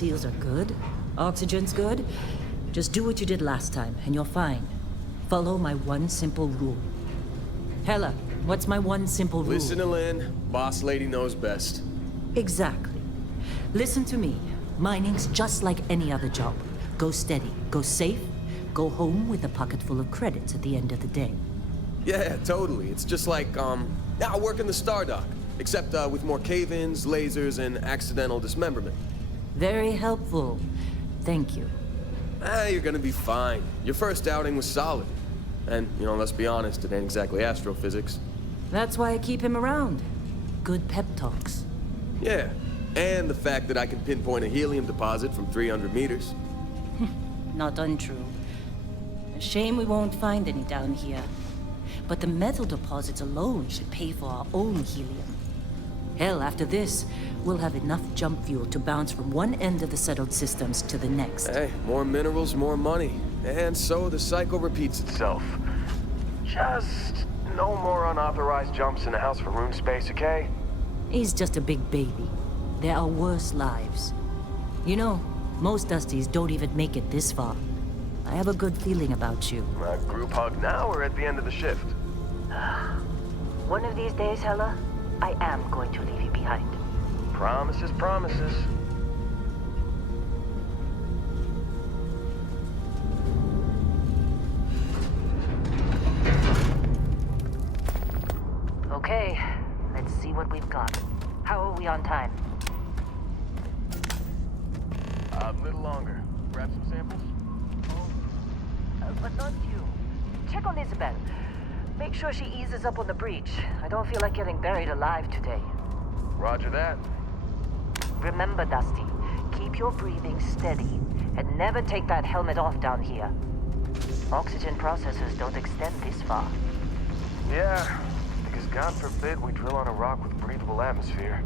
seals are good, oxygen's good, just do what you did last time, and you're fine. Follow my one simple rule. Hella, what's my one simple rule? Listen to Lynn. Boss lady knows best. Exactly. Listen to me. Mining's just like any other job. Go steady, go safe, go home with a pocket full of credits at the end of the day. Yeah, totally. It's just like, I work in the Star Dock. Except with more cave-ins, lasers, and accidental dismemberment. Very helpful. Thank you. You're gonna be fine. Your first outing was solid. And, let's be honest, it ain't exactly astrophysics. That's why I keep him around. Good pep talks. Yeah, and the fact that I can pinpoint a helium deposit from 300 meters. Not untrue. A shame we won't find any down here. But the metal deposits alone should pay for our own helium. Hell, after this, we'll have enough jump fuel to bounce from one end of the settled systems to the next. Hey, more minerals, more money. And so the cycle repeats itself. Just no more unauthorized jumps in the house for room space, okay? He's just a big baby. There are worse lives. You know, most Dusties don't even make it this far. I have a good feeling about you. A group hug now or at the end of the shift? One of these days, Hella, I am going to leave you behind. Promises, promises. Okay, let's see what we've got. How are we on time? A little longer. Grab some samples? But not you. Check on Isabel. Make sure she eases up on the breach. I don't feel like getting buried alive today. Roger that. Remember, Dusty, keep your breathing steady and never take that helmet off down here. Oxygen processors don't extend this far. Yeah, because God forbid we drill on a rock with breathable atmosphere.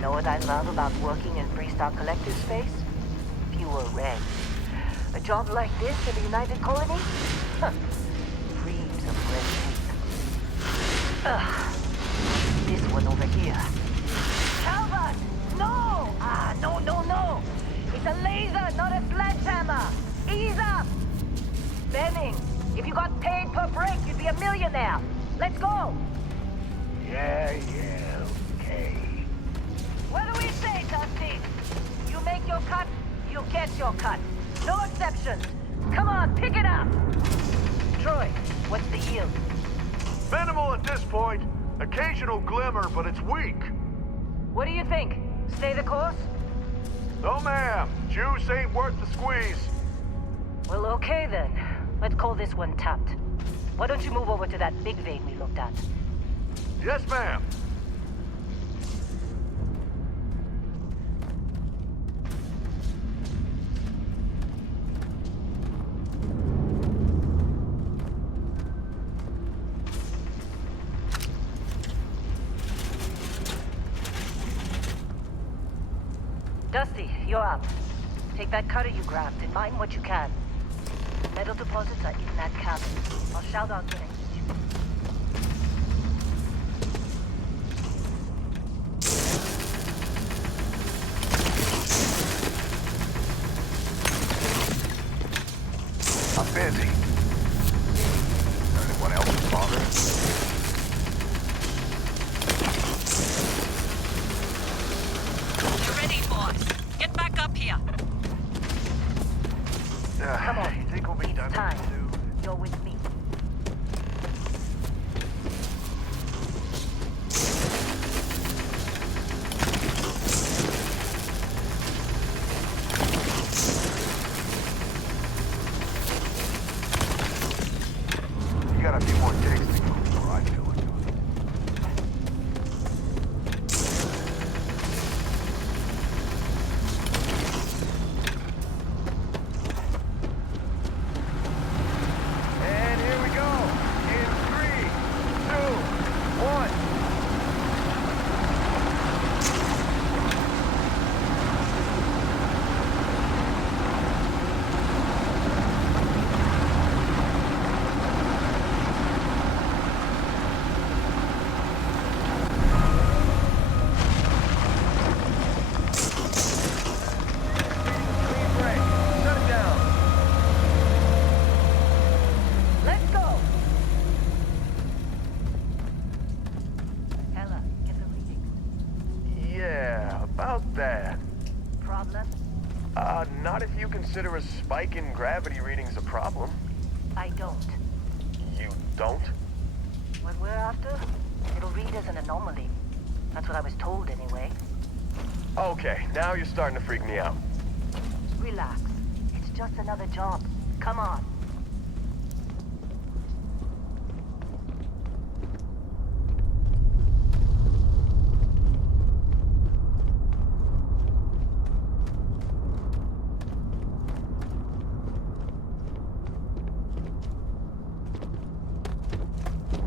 Know what I love about working in Freestar Collective space? Fewer regs. A job like this in the United Colony? Huh. Reams of red tape. Ugh. This one over here. Calvert! No! No. It's a laser, not a sledgehammer. Ease up! Benning, if you got paid per break, you'd be a millionaire. Let's go! Yeah, okay. What do we say, Dusty? You make your cut, you get your cut. No exceptions. Come on, pick it up! Troy, what's the yield? Minimal at this point. Occasional glimmer, but it's weak. What do you think? Stay the course? No, ma'am. Juice ain't worth the squeeze. Well, okay then. Let's call this one tapped. Why don't you move over to that big vein we looked at? Yes, ma'am. Dusty, you're up. Take that cutter you grabbed and mine what you can. Metal deposits are in that cabin. I'll shout out when I need you. I'm busy. Anyone else bothering? You're ready, boys. Get back up here. Come on. Think we'll be done Time. soon? You're with me. You got a few more takes to go before I feel it. Not if you consider a spike in gravity readings a problem. I don't. You don't? What we're after, it'll read as an anomaly. That's what I was told anyway. Okay, now you're starting to freak me out. Relax. It's just another job. Come on.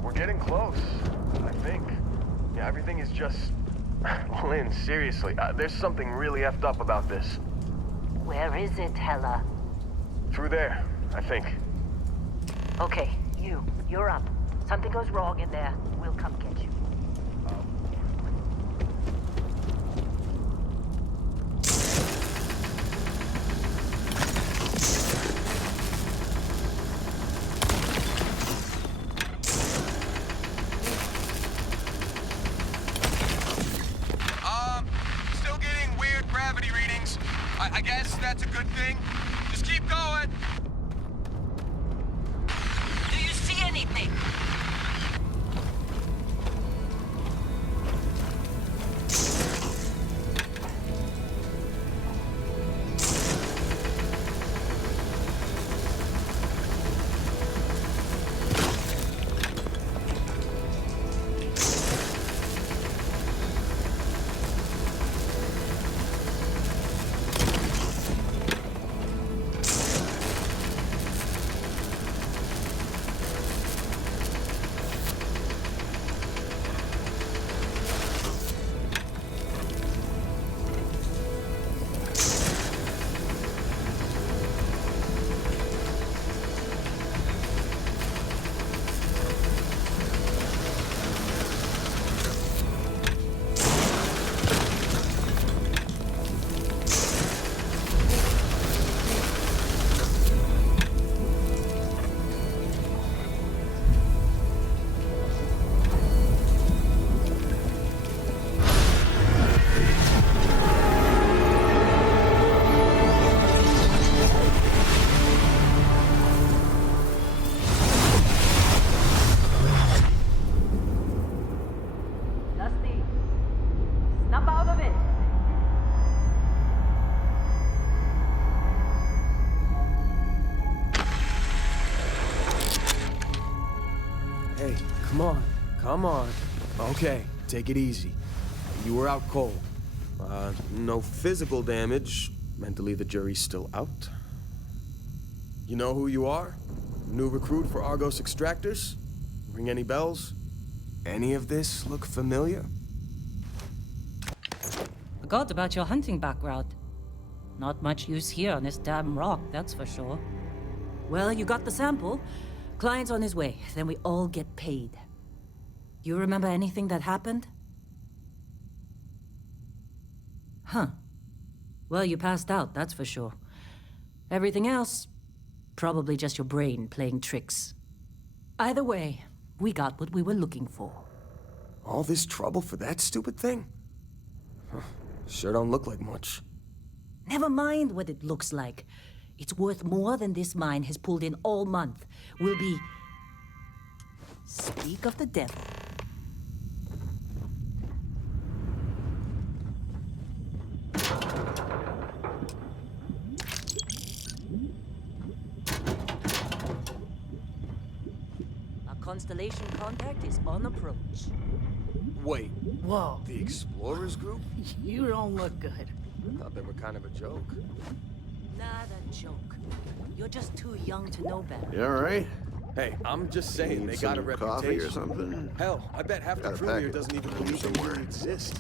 We're getting close, I think. Yeah, everything is just... Lynn, seriously, there's something really effed up about this. Where is it, Hella? Through there, I think. Okay, you're up. Something goes wrong in there, we'll come get you. Still getting weird gravity readings. I guess that's a good thing. Just keep going. Do you see anything? Dusty, snap out of it. Hey, come on. Come on. Okay, take it easy. You were out cold. No physical damage. Mentally, the jury's still out. You know who you are? New recruit for Argos Extractors? Ring any bells? Any of this look familiar? Forgot about your hunting background. Not much use here on this damn rock, that's for sure. Well, you got the sample. Client's on his way, then we all get paid. You remember anything that happened? Huh. Well, you passed out, that's for sure. Everything else, probably just your brain playing tricks. Either way, we got what we were looking for. All this trouble for that stupid thing? Huh, sure don't look like much. Never mind what it looks like. It's worth more than this mine has pulled in all month. We'll be... Speak of the devil. Our constellation contact is on approach. Wait, Whoa, the Explorers group? you don't look good. I thought they were kind of a joke. Not a joke. You're just too young to know better. You all right? Hey, I'm just saying Need they got a some coffee or reputation. something? Hell, I bet half the Got a crew here packet doesn't even from believe they somewhere. really exist.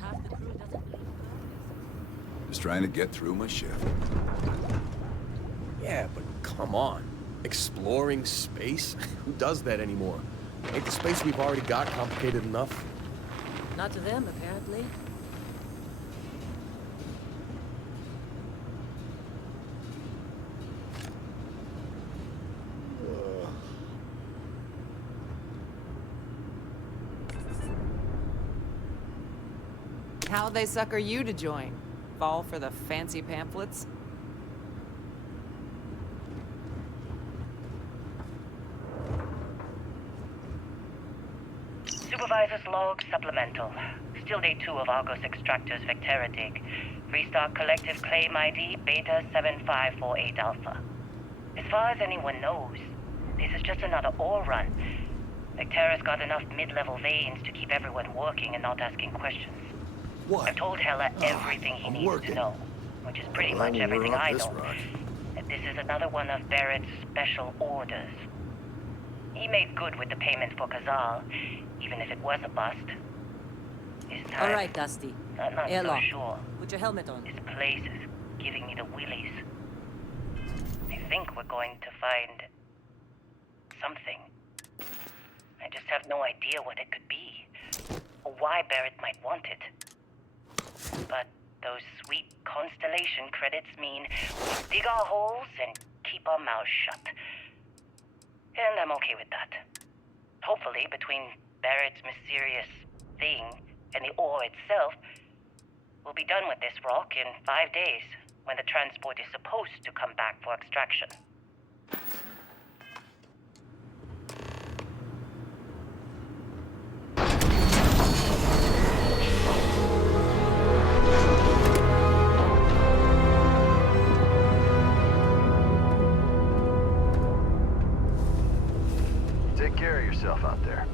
Half the crew doesn't... Just trying to get through my shift. Yeah, but come on. Exploring space? Who does that anymore? Ain't the space we've already got complicated enough? Not to them, apparently. How'd they sucker you to join? fall for the fancy pamphlets? Supervisor's log supplemental. Still day 2 of Argos Extractor's Vectera dig. Freestar Collective Claim ID Beta 7548 Alpha. As far as anyone knows, this is just another ore run. Vectera's got enough mid-level veins to keep everyone working and not asking questions. What? I've told Hella everything he I'm needs working. to know, which is pretty Well, much we're everything off I this know. run. And this is another one of Barrett's special orders. He made good with the payment for Kazal, even if it was a bust. This time, All right, Dusty. I'm not Airlock. so sure. Put your helmet on. This place is giving me the willies. I think we're going to find something. I just have no idea what it could be, or why Barrett might want it. But those sweet constellation credits mean we dig our holes and keep our mouths shut. And I'm okay with that. Hopefully, between Barrett's mysterious thing and the ore itself, we'll be done with this rock in 5 days, when the transport is supposed to come back for extraction. Take care of yourself out there.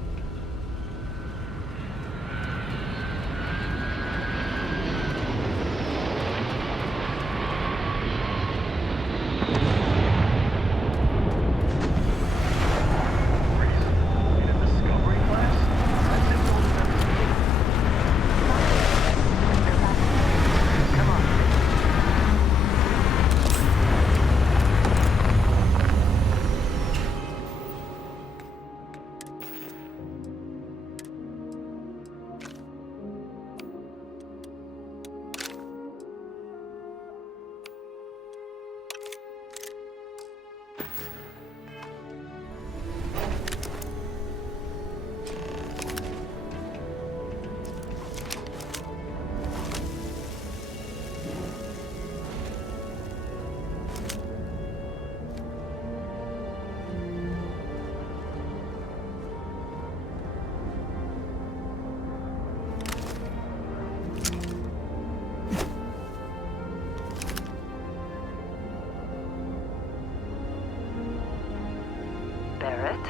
Barrett?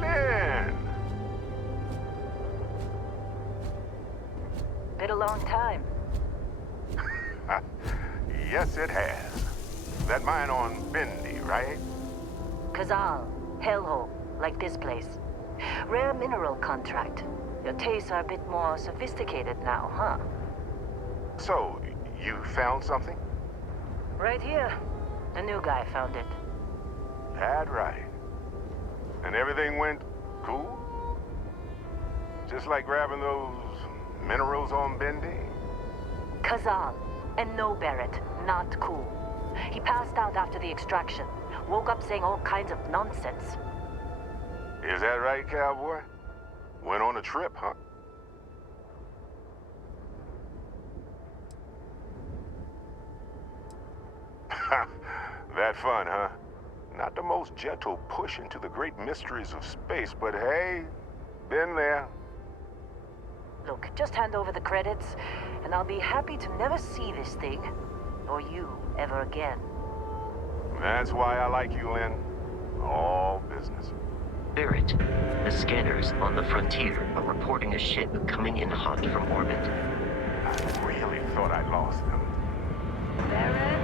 Man! Been a long time. Yes, it has. That mine on Bendy, right? Kazal, hellhole, like this place. Rare mineral contract. Your tastes are a bit more sophisticated now, huh? So, you found something? Right here. The new guy found it. That right. And everything went cool? Just like grabbing those minerals on Bendy? Kazal, and no Barrett, not cool. He passed out after the extraction. Woke up saying all kinds of nonsense. Is that right, cowboy? Went on a trip, huh? That fun, huh? Not the most gentle push into the great mysteries of space, but hey, been there. Look, just hand over the credits, and I'll be happy to never see this thing, or you, ever again. That's why I like you, Lynn. All business. Barrett, the scanners on the frontier are reporting a ship coming in hot from orbit. I really thought I lost them. Barrett?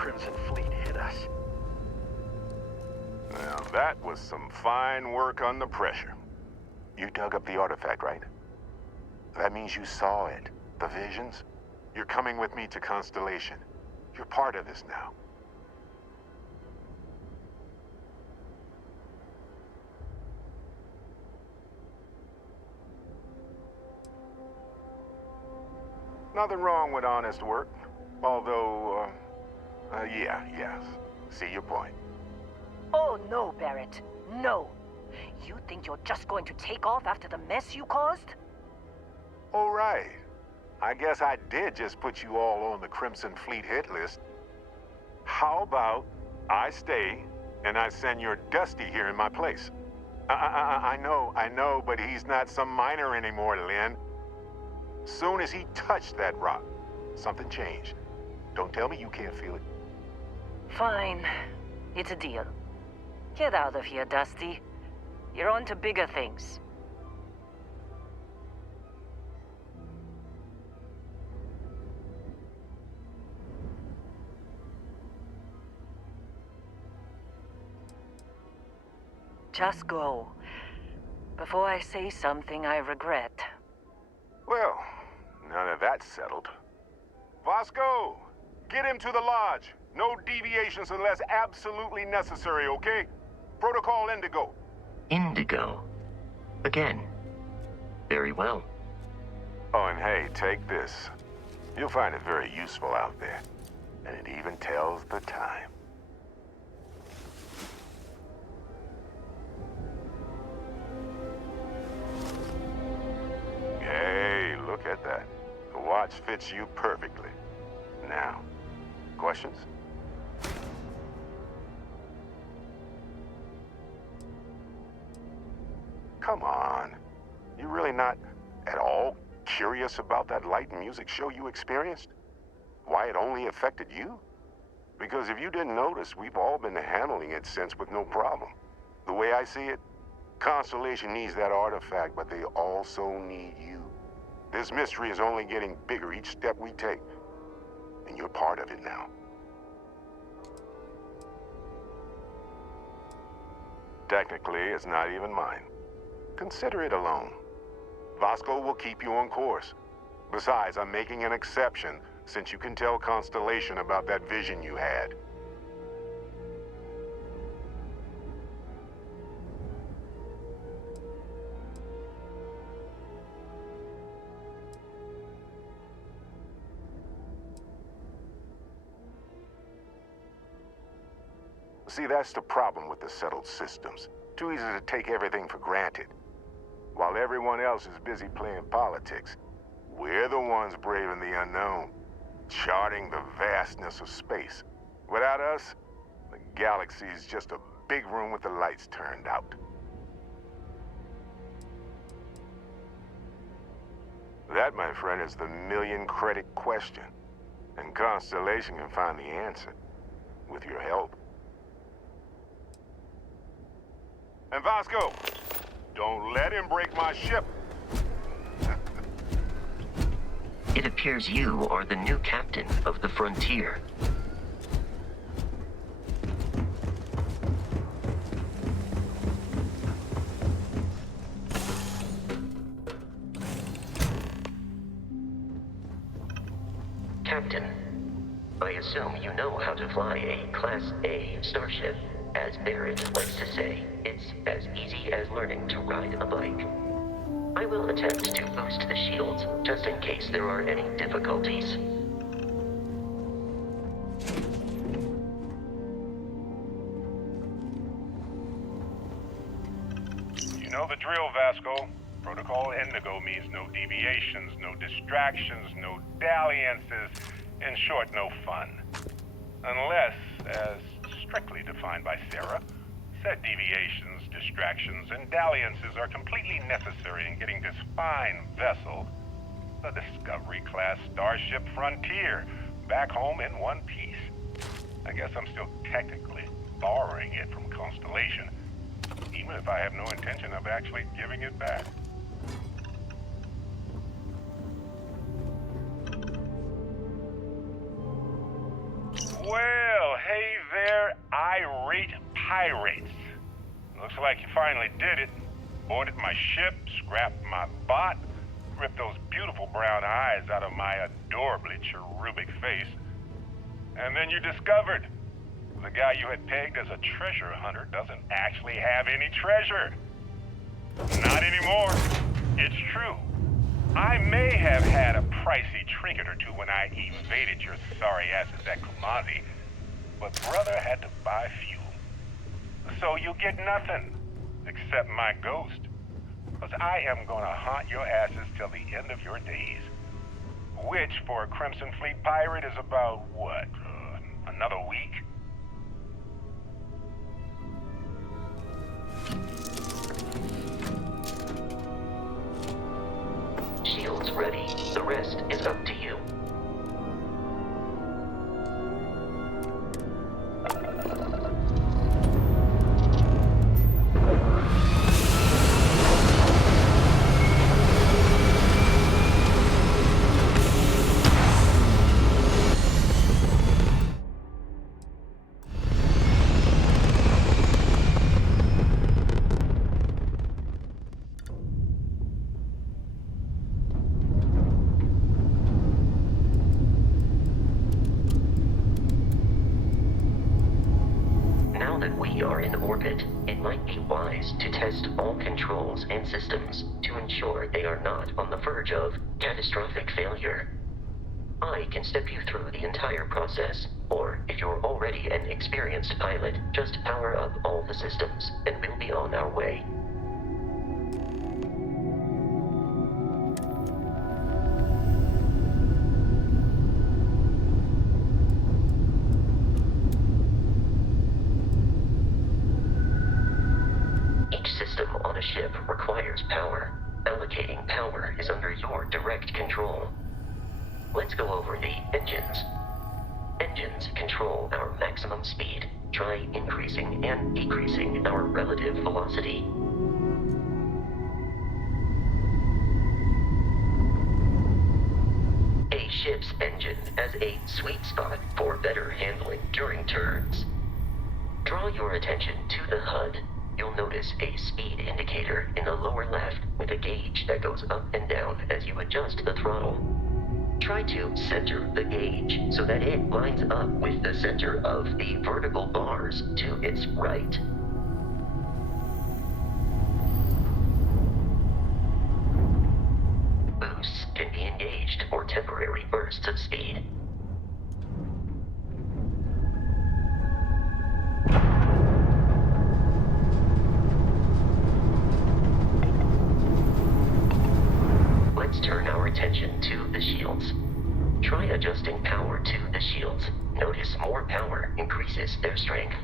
Crimson Fleet hit us. Now, that was some fine work under pressure. You dug up the artifact, right? That means you saw it. The visions? You're coming with me to Constellation. You're part of this now. Nothing wrong with honest work. Although, yes. See your point. Oh, no, Barrett. No. You think you're just going to take off after the mess you caused? All right. I guess I did just put you all on the Crimson Fleet hit list. How about I stay and I send your Dusty here in my place? I know, but he's not some miner anymore, Lynn. Soon as he touched that rock, something changed. Don't tell me you can't feel it. Fine. It's a deal. Get out of here, Dusty. You're on to bigger things. Just go. Before I say something I regret. Well, now that that's settled. Vasco, get him to the lodge. No deviations unless absolutely necessary, okay? Protocol Indigo. Indigo. Again. Very well. Oh, and hey, take this. You'll find it very useful out there. And it even tells the time. Hey, look at that. The watch fits you perfectly. Now, questions? Come on. You really not at all curious about that light and music show you experienced? Why it only affected you? Because if you didn't notice, we've all been handling it since with no problem. The way I see it, Constellation needs that artifact, but they also need you. This mystery is only getting bigger each step we take, and you're part of it now. Technically, it's not even mine. Consider it a loan. Vasco will keep you on course. Besides, I'm making an exception since you can tell Constellation about that vision you had. See, that's the problem with the settled systems. Too easy to take everything for granted. While everyone else is busy playing politics, we're the ones braving the unknown, charting the vastness of space. Without us, the galaxy is just a big room with the lights turned out. That, my friend, is the million-credit question. And Constellation can find the answer, with your help. And Vasco, don't let him break my ship. It appears you are the new captain of the Frontier. Captain, I assume you know how to fly a Class A starship. As Barrett likes to say, it's as easy as learning to ride a bike. I will attempt to boost the shields, just in case there are any difficulties. You know the drill, Vasco. Protocol Indigo means no deviations, no distractions, no dalliances. In short, no fun. Unless, as strictly defined by Sarah, said deviations, distractions, and dalliances are completely necessary in getting this fine vessel, the Discovery-class Starship Frontier, back home in one piece. I guess I'm still technically borrowing it from Constellation, even if I have no intention of actually giving it back. Well, are irate pirates. Looks like you finally did it. Boarded my ship, scrapped my bot, ripped those beautiful brown eyes out of my adorably cherubic face. And then you discovered the guy you had pegged as a treasure hunter doesn't actually have any treasure. Not anymore. It's true. I may have had a pricey trinket or two when I evaded your sorry asses at Kumazi, but brother had to buy fuel. So you get nothing, except my ghost. Because I am gonna haunt your asses till the end of your days. Which, for a Crimson Fleet pirate, is about, what, another week? Shields ready. The rest is up to you. We are in orbit. It might be wise to test all controls and systems to ensure they are not on the verge of catastrophic failure. I can step you through the entire process, or if you're already an experienced pilot, just power up all the systems and we'll be on our way. Ship requires power. Allocating power is under your direct control. Let's go over the engines. Engines control our maximum speed. Try increasing and decreasing our relative velocity. A ship's engine has a sweet spot for better handling during turns. Draw your attention to the HUD. You'll notice a speed indicator in the lower left with a gauge that goes up and down as you adjust the throttle. Try to center the gauge so that it lines up with the center of the vertical bars to its right. Boosts can be engaged for temporary bursts of speed. Let's turn our attention to the shields. Try adjusting power to the shields. Notice more power increases their strength.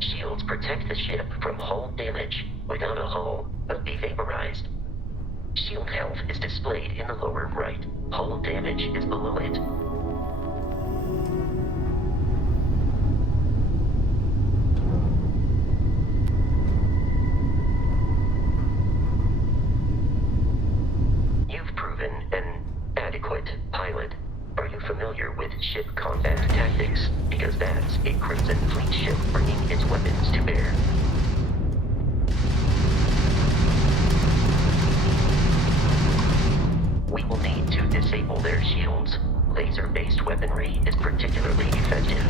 Shields protect the ship from hull damage. Without a hull, they'll be vaporized. Shield health is displayed in the lower right. Hull damage is below it. An adequate pilot. Are you familiar with ship combat tactics? Because that's a Crimson Fleet ship bringing its weapons to bear. We will need to disable their shields. Laser-based weaponry is particularly effective.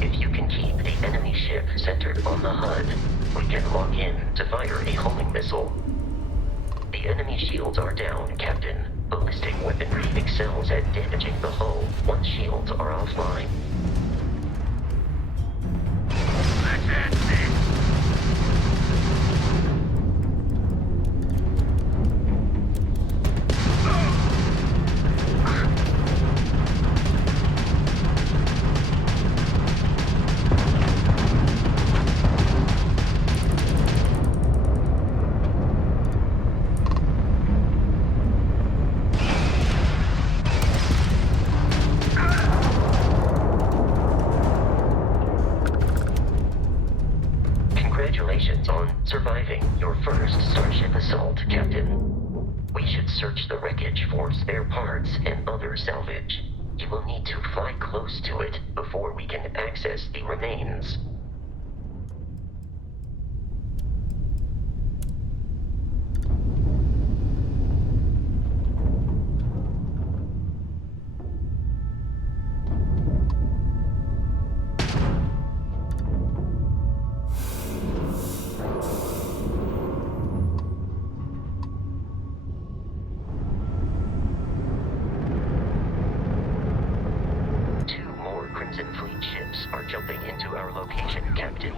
If you can keep the enemy ship centered on the HUD, we can lock in to fire a homing missile. The enemy shields are down, Captain. Ballistic weaponry excels at damaging the hull once shields are offline. search for spare parts and other salvage. You will need to fly close to it before we can access the remains. Crimson Fleet ships are jumping into our location, Captain.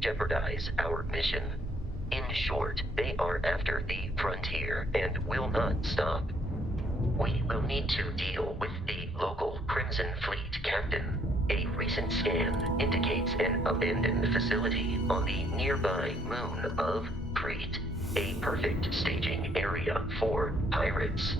Jeopardize our mission. In short, they are after the frontier and will not stop. We will need to deal with the local Crimson Fleet captain. A recent scan indicates an abandoned facility on the nearby moon of Crete, a perfect staging area for pirates.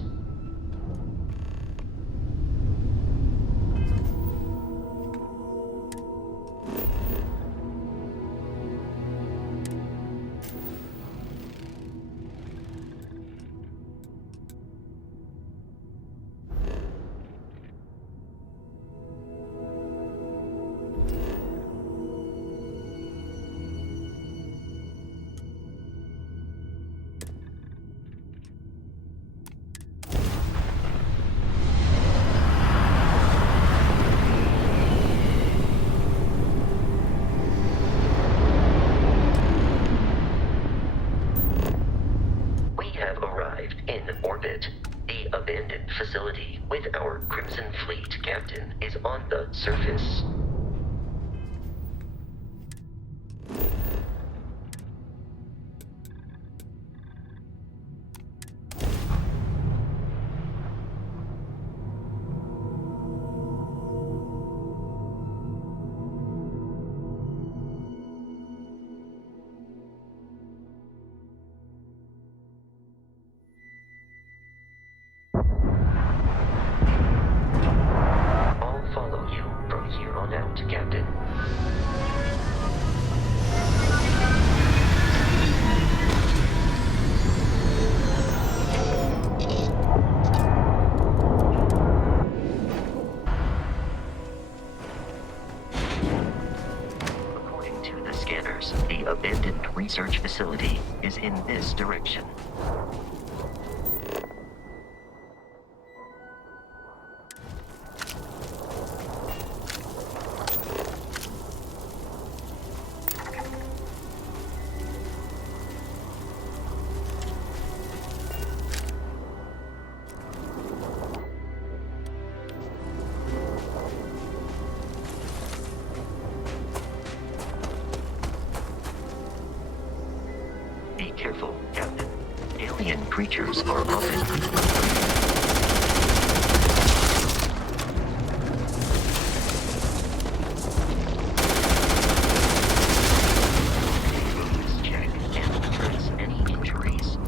The abandoned facility with our Crimson Fleet captain is on the surface. direction. Be careful, Captain. Alien creatures are often... Check and address any injuries.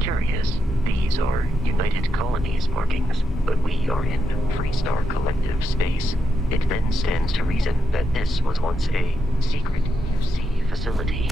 Curious. These are United Colonies markings, but we are in Freestar Collective space. It then stands to reason that this was once a secret UC facility.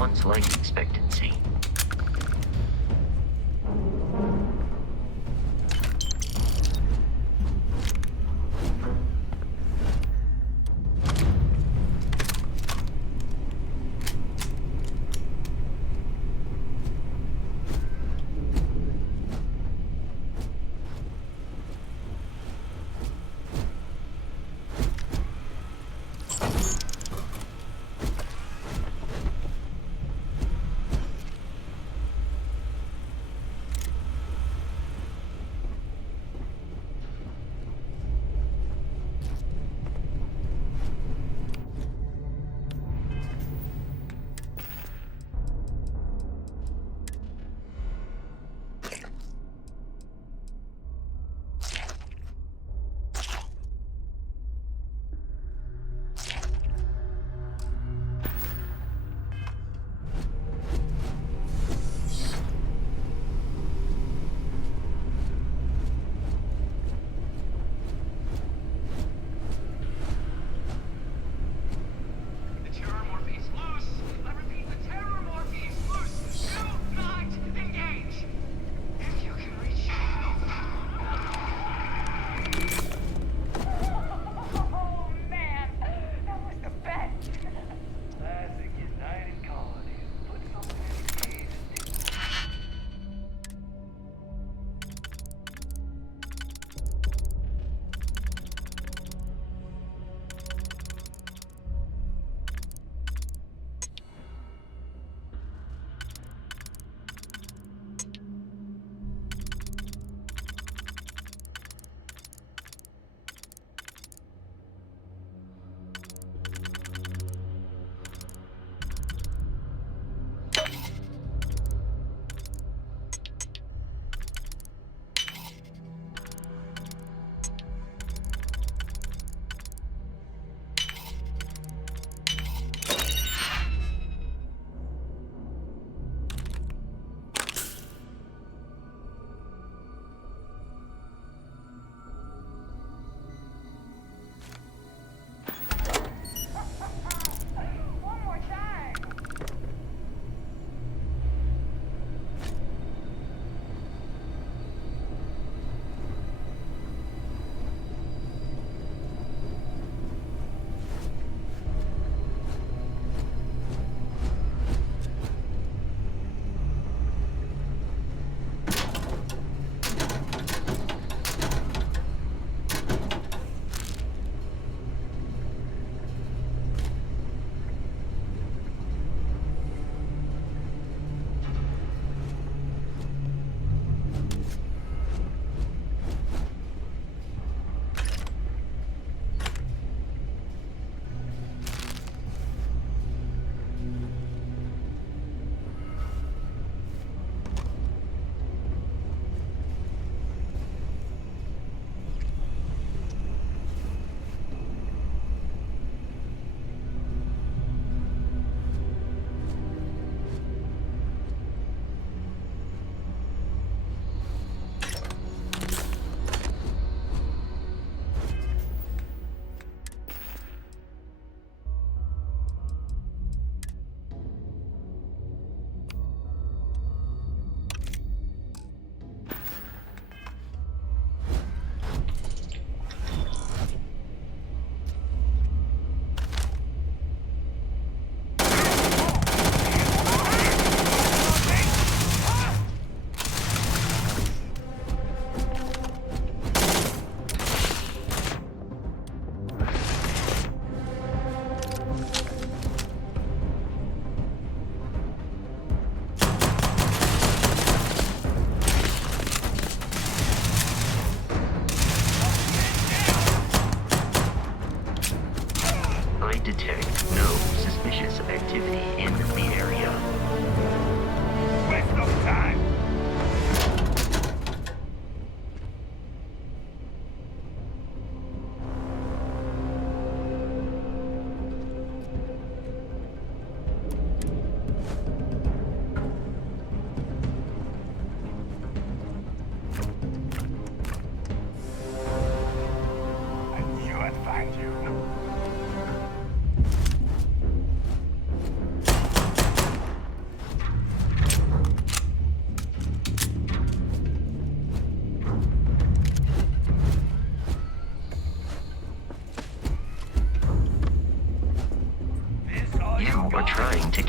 one's life expectancy.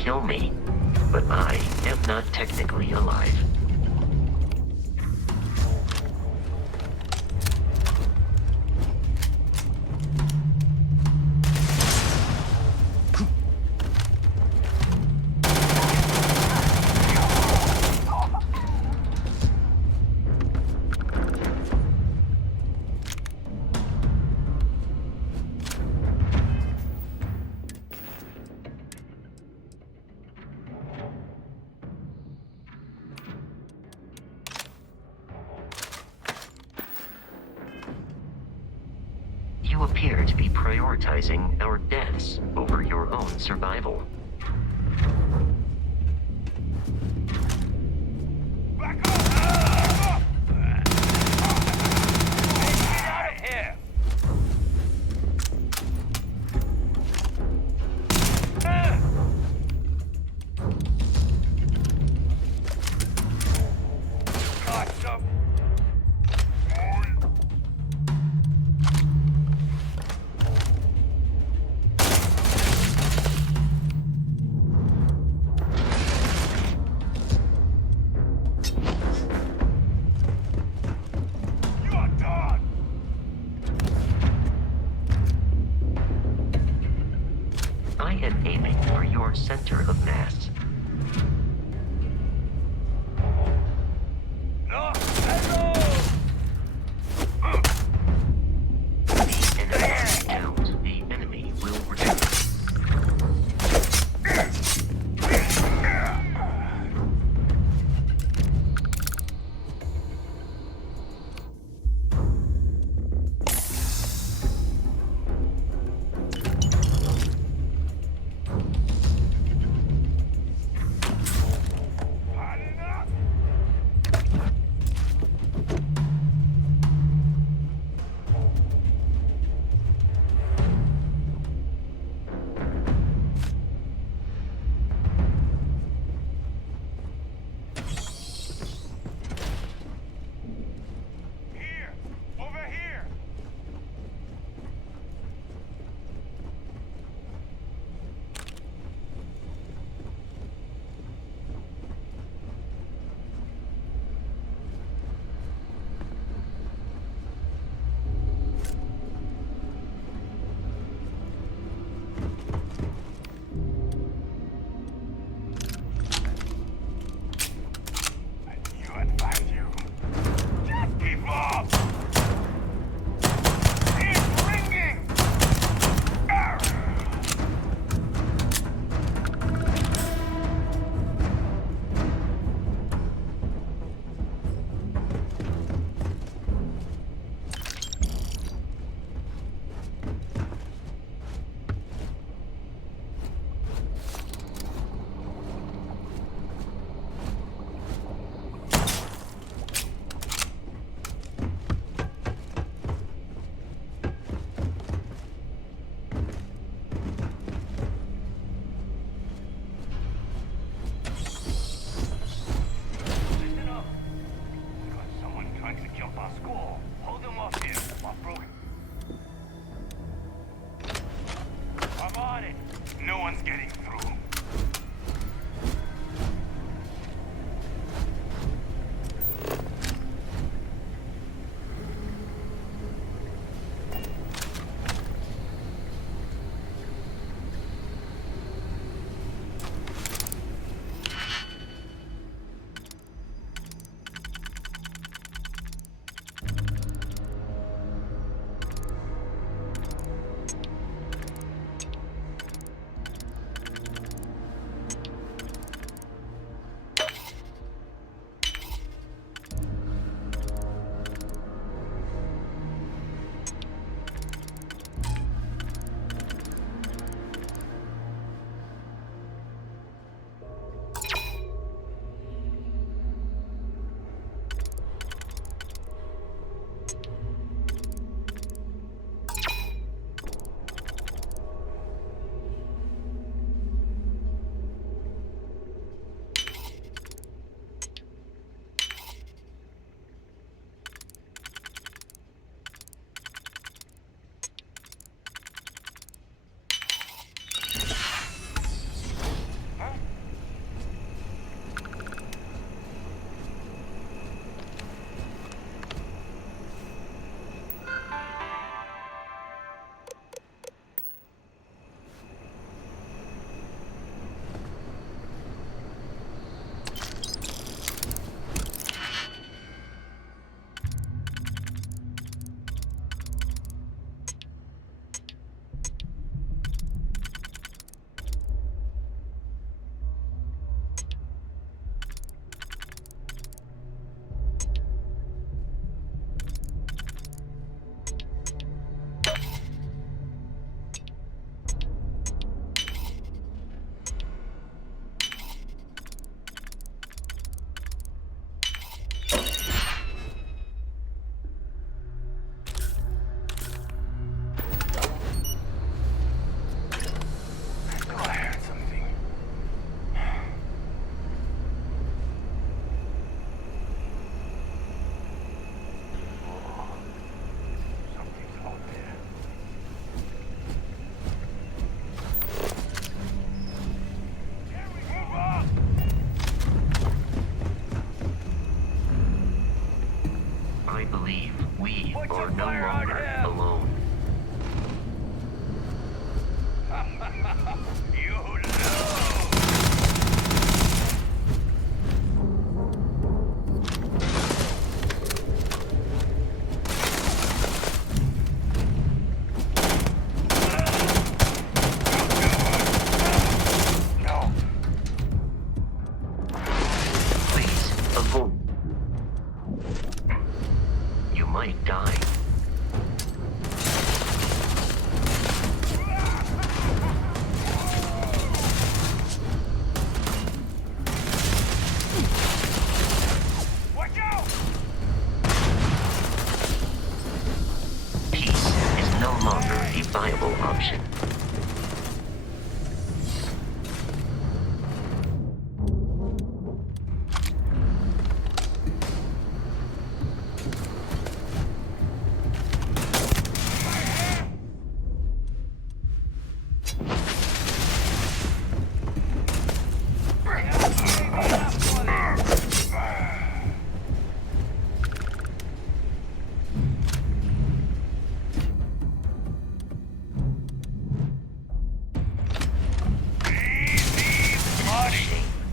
kill me, but I am not technically alive. You appear to be prioritizing our deaths over your own survival. I am aiming for your center of mass. The enemy is downed. The enemy will return. believe we are no longer alone. You know! Please, avoid. You might die. Watch out! Peace is no longer a viable option.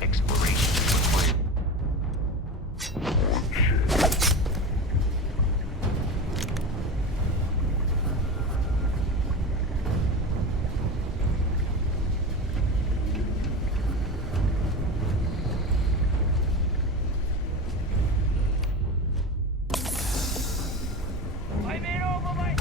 Exploration required. I made over my...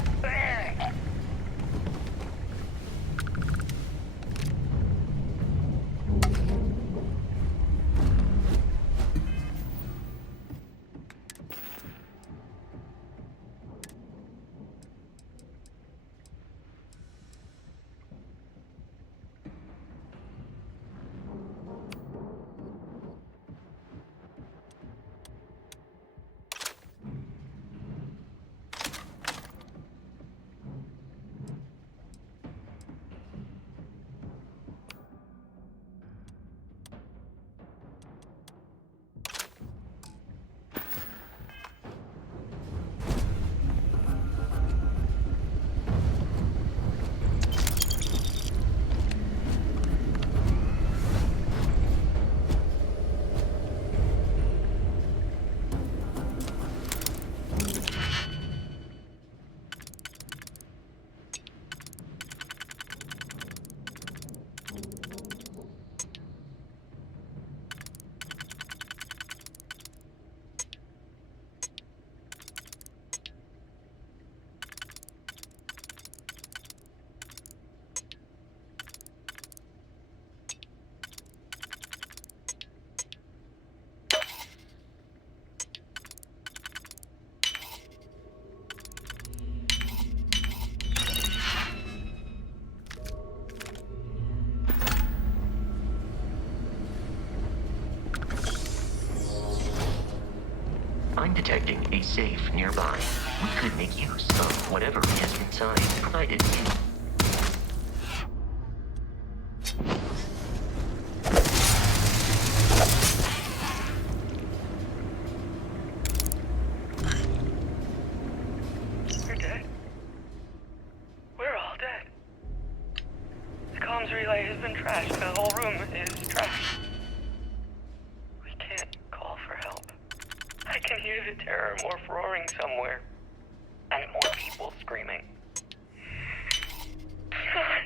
I'm detecting a safe nearby. We could make use of whatever is inside, provided you... You're dead. We're all dead. The comms relay has been trashed. The whole room is trashed. We can't call for help. I can hear the terror morph roaring somewhere. And more people screaming. God.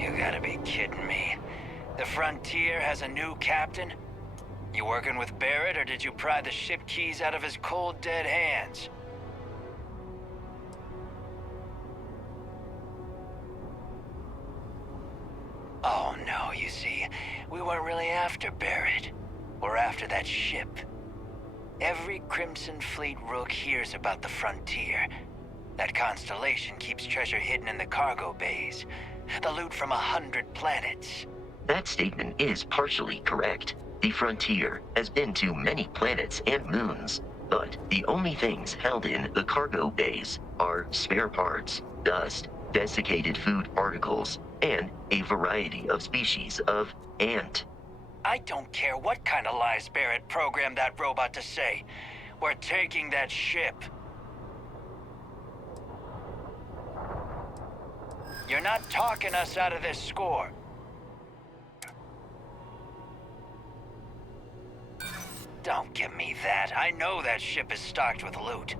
You gotta be kidding me. The Frontier has a new captain? You working with Barrett, or did you pry the ship keys out of his cold, dead hands? Oh no, you see, we weren't really after Barrett. We're after that ship. Every Crimson Fleet rook hears about the Frontier. That constellation keeps treasure hidden in the cargo bays. The loot from 100 planets. That statement is partially correct. The Frontier has been to many planets and moons, but the only things held in the cargo bays are spare parts, dust, desiccated food particles, and a variety of species of ant. I don't care what kind of lies Barrett programmed that robot to say. We're taking that ship. You're not talking us out of this score. Don't give me that. I know that ship is stocked with loot.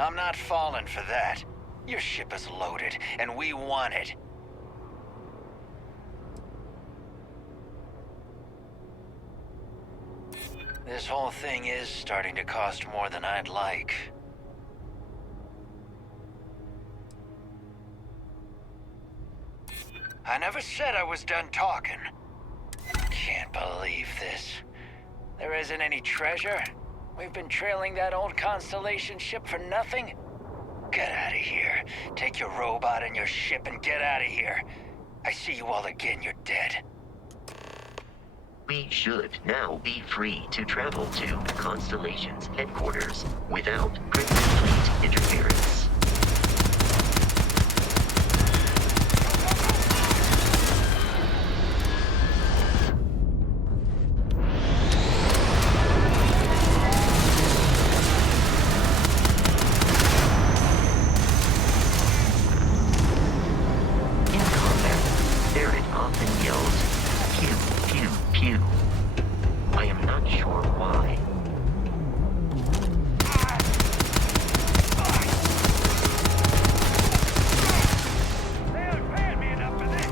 I'm not falling for that. Your ship is loaded, and we want it. This whole thing is starting to cost more than I'd like. I never said I was done talking. Can't believe this. There isn't any treasure? We've been trailing that old Constellation ship for nothing? Get out of here. Take your robot and your ship and get out of here. I see you all again, you're dead. We should now be free to travel to Constellation's headquarters without Crimson Fleet interference. In combat, Barrett often yells, "Pew, pew, pew." I am not sure why. They aren't paying me enough for this.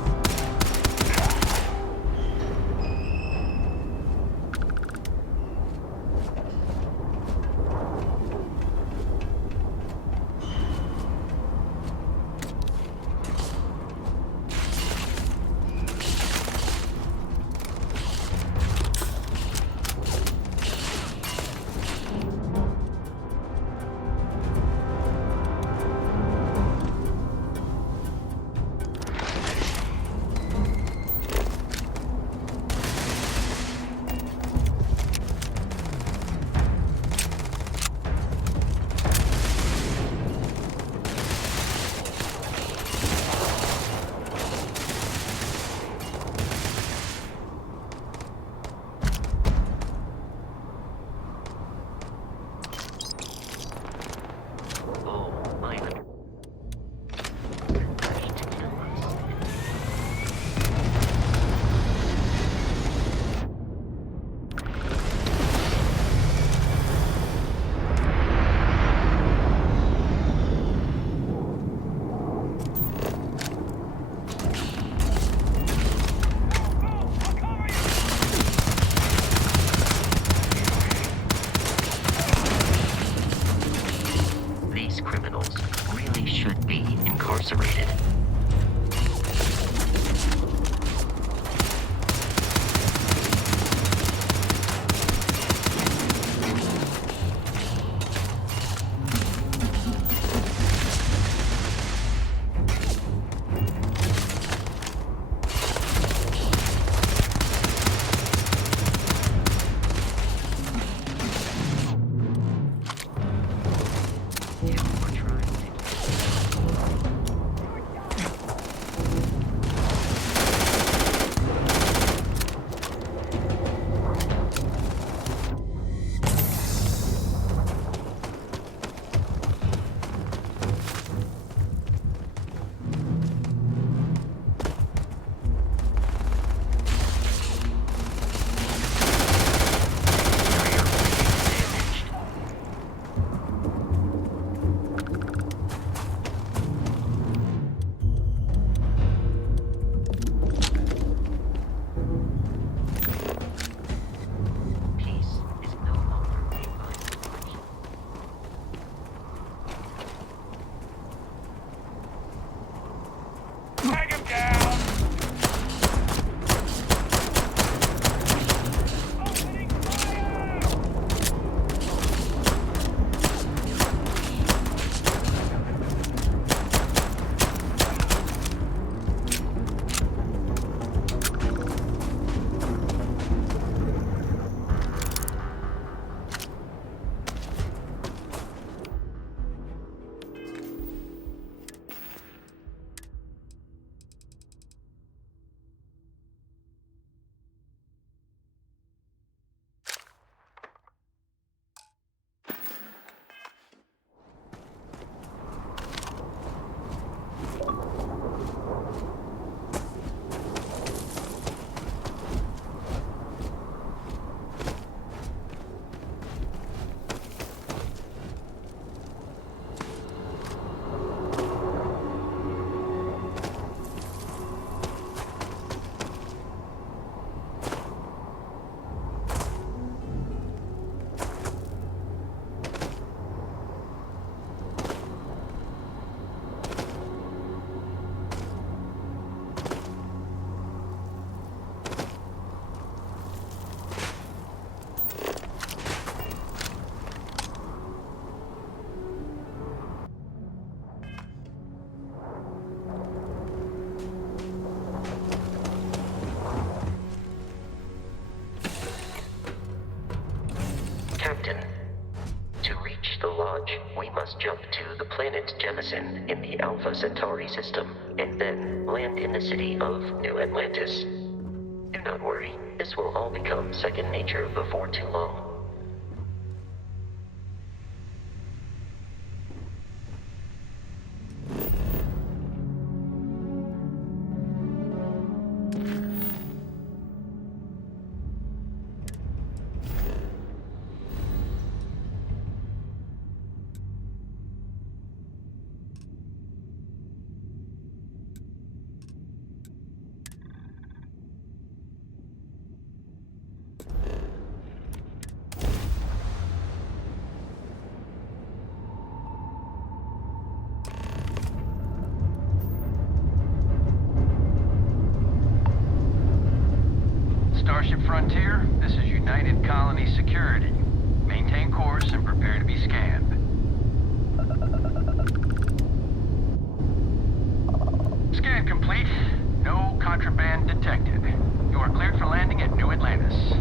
Watch, we must jump to the planet Jemison in the Alpha Centauri system, and then land in the city of New Atlantis. Do not worry, this will all become second nature before too long. Starship Frontier, this is United Colony Security. Maintain course and prepare to be scanned. Scan complete. No contraband detected. You are cleared for landing at New Atlantis.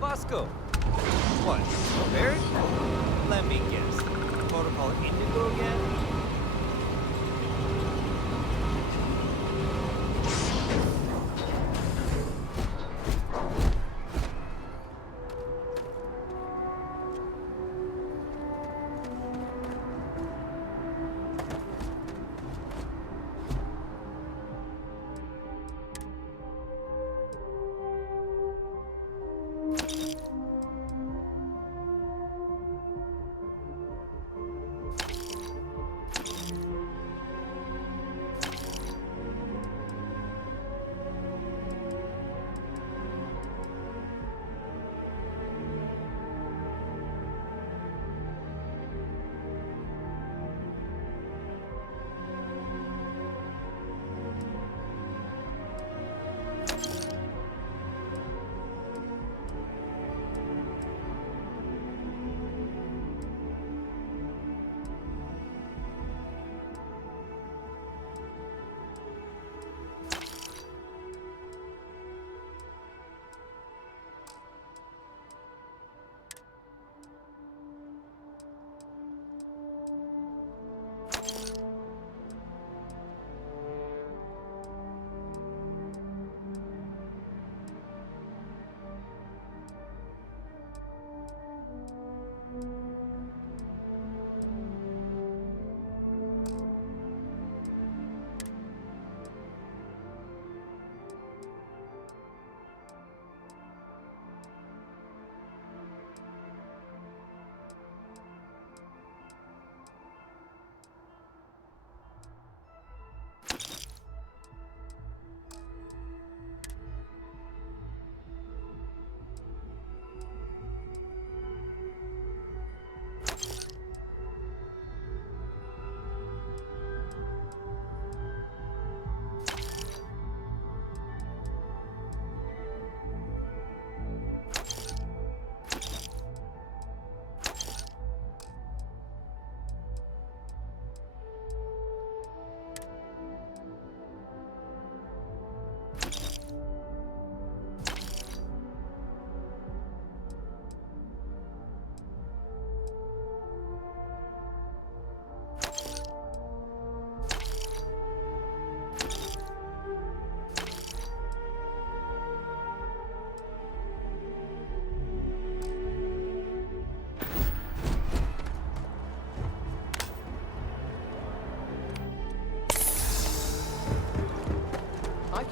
Bosco. What? Prepared? Let me guess. Protocol Indigo again?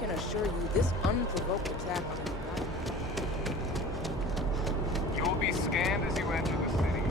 can assure you this unprovoked attack on an You will be scanned as you enter the city.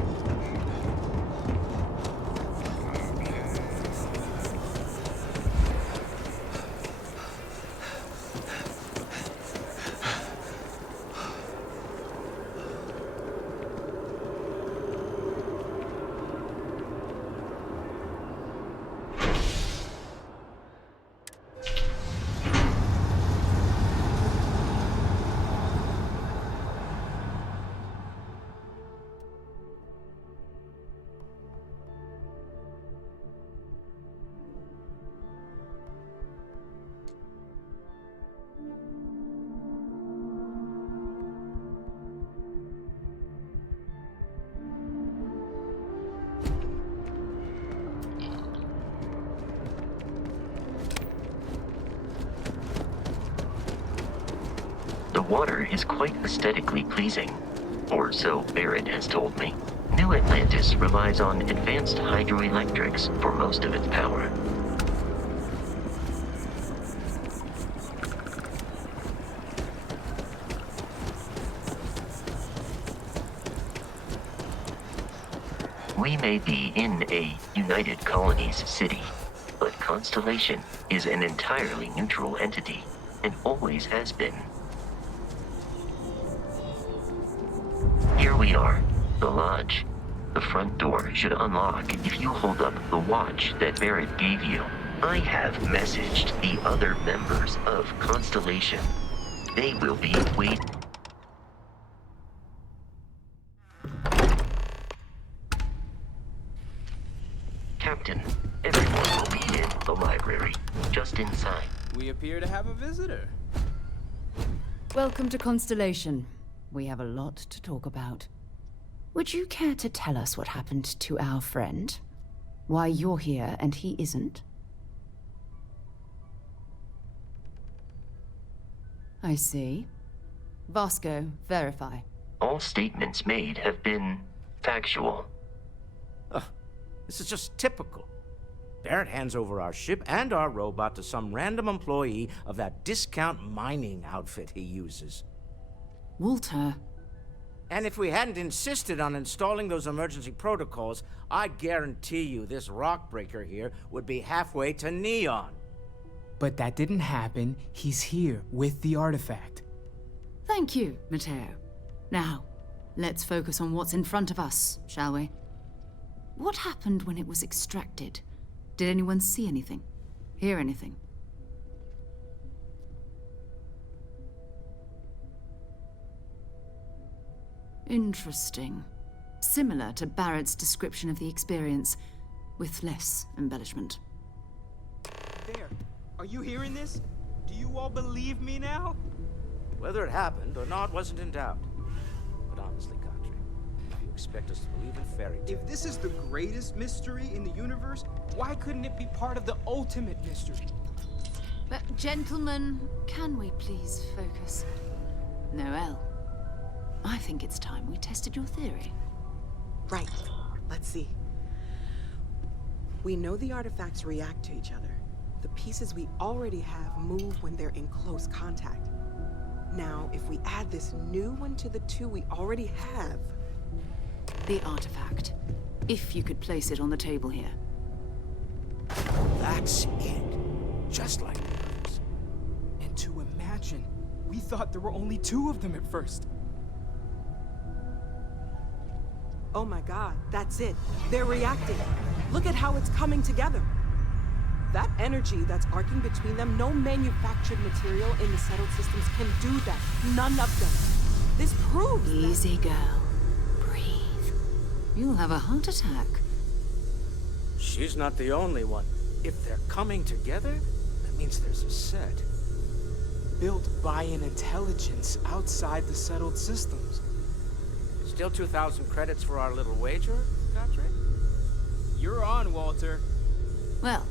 The water is quite aesthetically pleasing, or so Barrett has told me. New Atlantis relies on advanced hydroelectrics for most of its power. We may be in a United Colonies city, but Constellation is an entirely neutral entity, and always has been. Here we are, the lodge. The front door should unlock if you hold up the watch that Barrett gave you. I have messaged the other members of Constellation. They will be waiting. Captain, everyone will be in the library, just inside. We appear to have a visitor. Welcome to Constellation. We have a lot to talk about. Would you care to tell us what happened to our friend? Why you're here and he isn't? I see. Vasco, verify. All statements made have been factual. This is just typical. Barrett hands over our ship and our robot to some random employee of that discount mining outfit he uses. Walter. And if we hadn't insisted on installing those emergency protocols, I guarantee you this rock breaker here would be halfway to Neon. But that didn't happen. He's here with the artifact. Thank you, Matteo. Now, let's focus on what's in front of us, shall we? What happened when it was extracted? Did anyone see anything? Hear anything? Interesting. Similar to Barrett's description of the experience, with less embellishment. There. Are you hearing this? Do you all believe me now? Whether it happened or not wasn't in doubt. But honestly, Country, if you expect us to believe in fairy tales... If this is the greatest mystery in the universe, why couldn't it be part of the ultimate mystery? But, gentlemen, can we please focus? Noel, I think it's time we tested your theory. Right. Let's see. We know the artifacts react to each other. The pieces we already have move when they're in close contact. Now, if we add this new one to the two we already have... The artifact. If you could place it on the table here. That's it. Just like the others. And to imagine, we thought there were only 2 of them at first. Oh my god, that's it. They're reacting. Look at how it's coming together. That energy that's arcing between them, no manufactured material in the settled systems can do that. None of them. This proves Easy, girl. Breathe. You'll have a heart attack. She's not the only one. If they're coming together, that means there's a set. Built by an intelligence outside the settled systems. Still 2,000 credits for our little wager, Country? You're on, Walter. Well,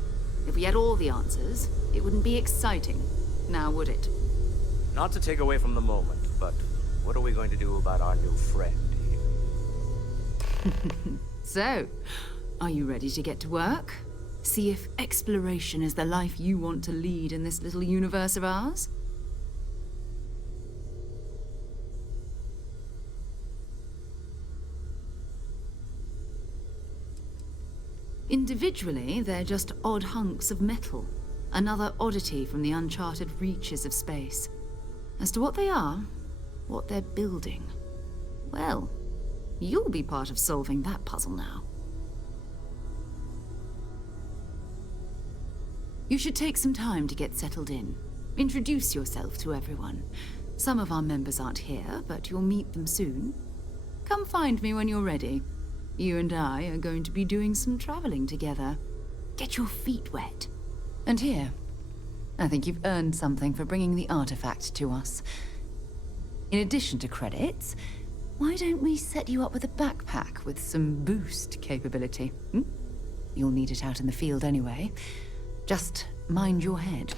if we had all the answers, it wouldn't be exciting, now would it? Not to take away from the moment, but what are we going to do about our new friend here? So, are you ready to get to work? See if exploration is the life you want to lead in this little universe of ours? Individually, they're just odd hunks of metal. Another oddity from the uncharted reaches of space. As to what they are, what they're building, well, you'll be part of solving that puzzle now. You should take some time to get settled in. Introduce yourself to everyone. Some of our members aren't here, but you'll meet them soon. Come find me when you're ready. You and I are going to be doing some traveling together. Get your feet wet. And here, I think you've earned something for bringing the artifact to us. In addition to credits, why don't we set you up with a backpack with some boost capability? You'll need it out in the field anyway. Just mind your head.